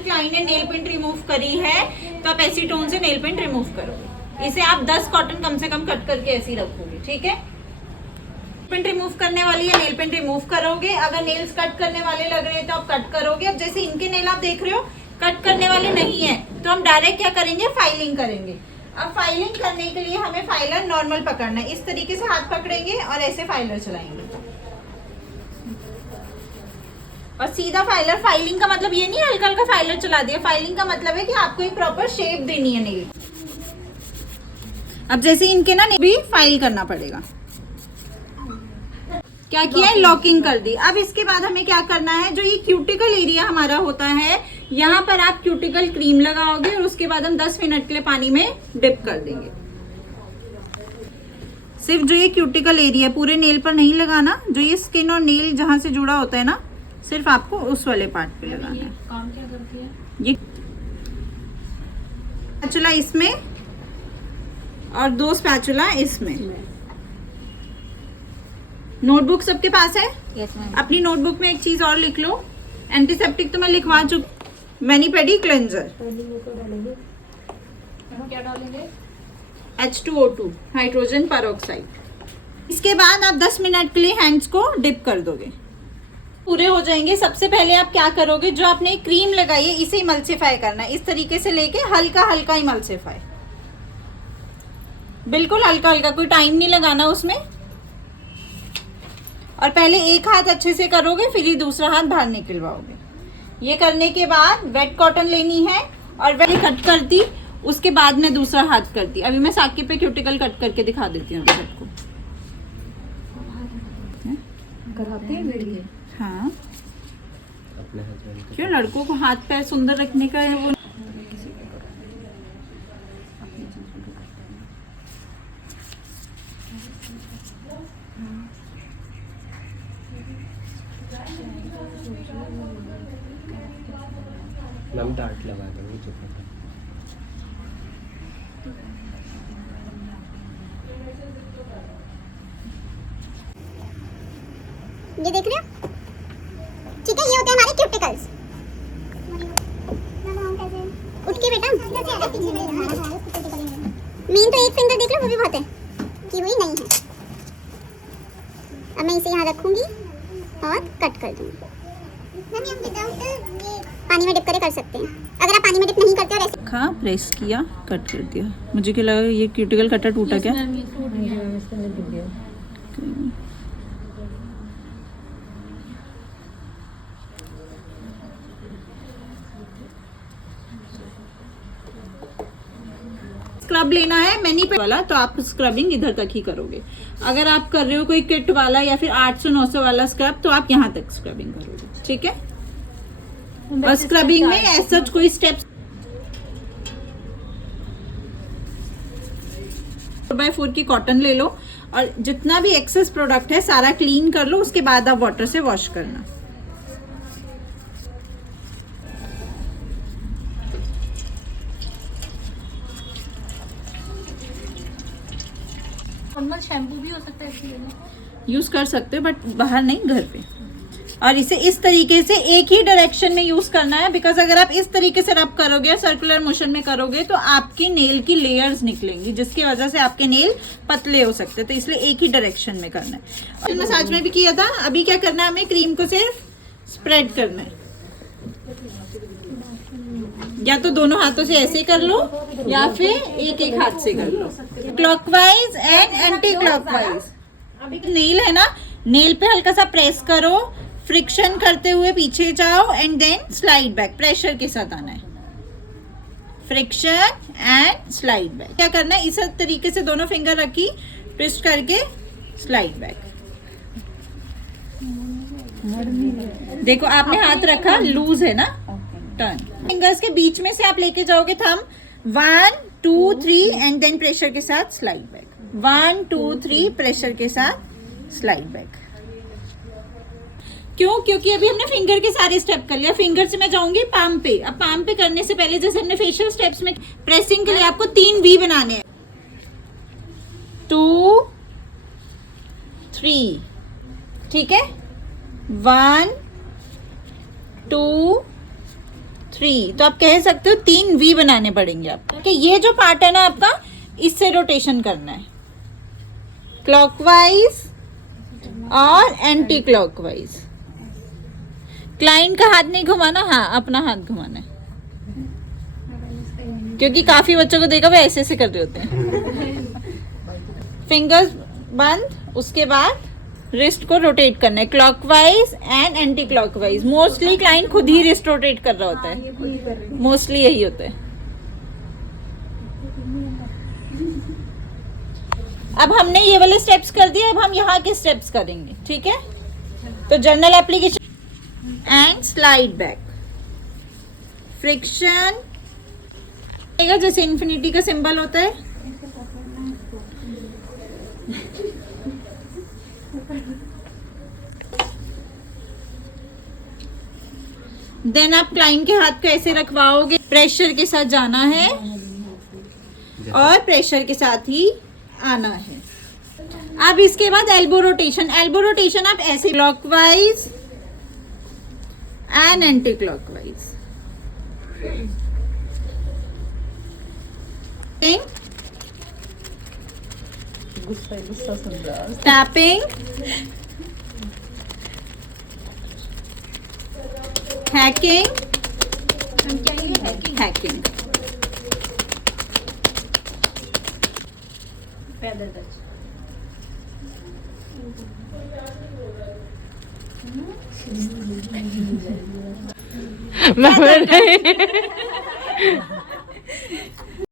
Kline ने nail paint remove करी है तो आप एसीटोन से नेल पेंट रिमूव करोगे। इसे आप 10 कॉटन कम से कम कट करके ऐसे ही रखोगे, ठीक है। पेंट रिमूव करने वाली है, नेल पेंट रिमूव करोगे। अगर नेल्स कट करने वाले लग रहे हैं तो आप कट करोगे। अब जैसे इनके नेल आप देख रहे हो कट करने वाले नहीं है तो हम डायरेक्ट क्या करेंगे, फाइलिंग करेंगे। अब फाइलिंग करने के लिए हमें फाइलर नॉर्मल पकड़ना है। इस तरीके से हाथ पकड़ेंगे और ऐसे फाइलर चलाएंगे और सीधा फाइलर। फाइलिंग का मतलब ये नहीं हल्का हल्का फाइलर चला दिया। फाइलिंग का मतलब है कि आपको एक प्रॉपर शेप देनी है नेल। अब जैसे इनके ना भी फाइल करना पड़ेगा। क्या किया है, लॉकिंग कर दी। अब इसके बाद हमें क्या करना है, जो ये क्यूटिकल एरिया हमारा होता है यहाँ पर आप क्यूटिकल क्रीम लगाओगे और उसके बाद हम 10 मिनट के लिए पानी में डिप कर देंगे। सिर्फ जो ये क्यूटिकल एरिया पूरे नेल पर नहीं लगाना, जो ये स्किन और नेल जहाँ से जुड़ा होता है ना, सिर्फ आपको उस वाले पार्ट पे लगाना है। काम क्या करती है ये स्पैचुला इसमें और 2 स्पैचुला इसमें। नोटबुक सबके पास है? yes, अपनी नोटबुक में एक चीज और लिख लो। एंटीसेप्टिक तो मैं लिखवा चुकी। मैनीपेडी क्लेंजर, क्या डालेंगे, H2O2 हाइड्रोजन पेरोक्साइड। इसके बाद आप 10 मिनट के लिए हैंड्स को डिप कर दोगे। पूरे हो जाएंगे। सबसे पहले आप क्या करोगे, जो आपने क्रीम लगाई है इसे इमल्सिफाई करना है। इस तरीके से लेके हल्का हल्का इमल्सिफाई, बिल्कुल हल्का हल्का, कोई टाइम नहीं लगाना उसमें। और पहले एक हाथ अच्छे से करोगे फिर ही दूसरा हाथ बाहर निकलवाओगे। ये करने के बाद वेट कॉटन लेनी है और वेट कट कर दी, उसके बाद में दूसरा हाथ कर दी। अभी मैं साकी पे क्यूटिकल कट करके दिखा देती हूँ सबको। कराते हैं वीडियो। हाँ, क्यों, लड़कों को हाथ पैर सुंदर रखने का है वो। मैम डांट लगा दो चुप। ये देख रहे हो, ठीक है, ये होते हैं हमारे क्यूटिकल्स। उठ के बेटा, मेन तो एक फिंगर देख लो, वो भी बहुत है कि हुई नहीं है। अब मैं इसे यहाँ रखूंगी और कट कर दूंगी। पानी में डिप करे कर सकते हैं। अगर आप पानी में डिप नहीं करते और ऐसे खा प्रेस किया, कट कर दिया। मुझे क्या लगा ये क्यूटिकल कटर टूटा क्या? स्क्रब लेना है मैनी पे वाला, तो आप स्क्रबिंग इधर तक ही करोगे। अगर आप कर रहे हो कोई किट वाला या फिर 800-900 वाला स्क्रब तो आप यहाँ तक स्क्रबिंग करोगे, ठीक है। और स्क्रबिंग में ऐसा कोई स्टेप्स 4x4 की कॉटन ले लो और जितना भी एक्सेस प्रोडक्ट है सारा क्लीन कर लो। उसके बाद आप वाटर से वॉश करना। नॉर्मल शैम्पू भी हो सकता है इसके लिए, यूज कर सकते हो बट बाहर नहीं, घर पे। और इसे इस तरीके से एक ही डायरेक्शन में यूज करना है, बिकॉज अगर आप इस तरीके से रब करोगे, सर्कुलर मोशन में करोगे तो आपकी नेल की लेयर्स निकलेंगी, जिसकी वजह से आपके नेल पतले हो सकते हैं। तो इसलिए एक ही डायरेक्शन में करना है। और मसाज में भी किया था। अभी क्या करना है, हमें क्रीम को सिर्फ स्प्रेड करना है। या तो दोनों हाथों से ऐसे कर लो या फिर एक एक हाथ से कर लो, क्लॉकवाइज एंड एंटी क्लॉकवाइज। अभी नेल है ना, नेल पे हल्का सा प्रेस करो, फ्रिक्शन करते हुए पीछे जाओ and then slide back. Pressure के साथ आना है, फ्रिक्शन एंड स्लाइड बैक। क्या करना है, इस तरीके से दोनों फिंगर रखी, ट्विस्ट करके स्लाइड बैक। देखो आपने हाथ रखा, लूज है ना, टर्न। फिंगर्स के बीच में से आप लेके जाओगे थंब, 1 2 3 एंड देन प्रेशर के साथ स्लाइड बैक। 1 2 3 प्रेशर के साथ स्लाइड बैक। क्यों? क्योंकि अभी हमने फिंगर के सारे स्टेप कर लिया। फिंगर से मैं जाऊंगी पाम पे। अब पाम पे करने से पहले जैसे हमने फेशियल स्टेप्स में प्रेसिंग के लिए आपको 3 वी बनाने हैं। 2 3, ठीक है, 1 2 3, तो आप कह सकते हो 3 वी बनाने पड़ेंगे आपको कि ये जो पार्ट है ना आपका, इससे रोटेशन करना है, क्लॉकवाइज और एंटी क्लॉकवाइज। क्लाइंट का हाथ नहीं घुमाना, हाँ अपना हाथ घुमाना है, क्योंकि काफी बच्चों को देखा वो ऐसे ऐसे कर रहे होते हैं। फिंगर्स बंद, उसके बाद रिस्ट को रोटेट करना है clockwise and anti clockwise. Mostly client खुद ही रिस्ट रोटेट कर रहा होता है, मोस्टली यही होता है। अब हमने ये वाले स्टेप्स कर दिए, अब हम यहाँ के स्टेप्स करेंगे, ठीक है। तो journal application and slide back, friction जैसे इन्फिनिटी का सिंबल होता है, देन आप क्लाइंट के हाथ को ऐसे रखवाओगे, प्रेशर के साथ जाना है और प्रेशर के साथ ही आना है। अब इसके बाद एल्बो रोटेशन, एल्बो रोटेशन आप ऐसे clockwise and anti clockwise. Tapping, hacking, hacking, पैदल टच।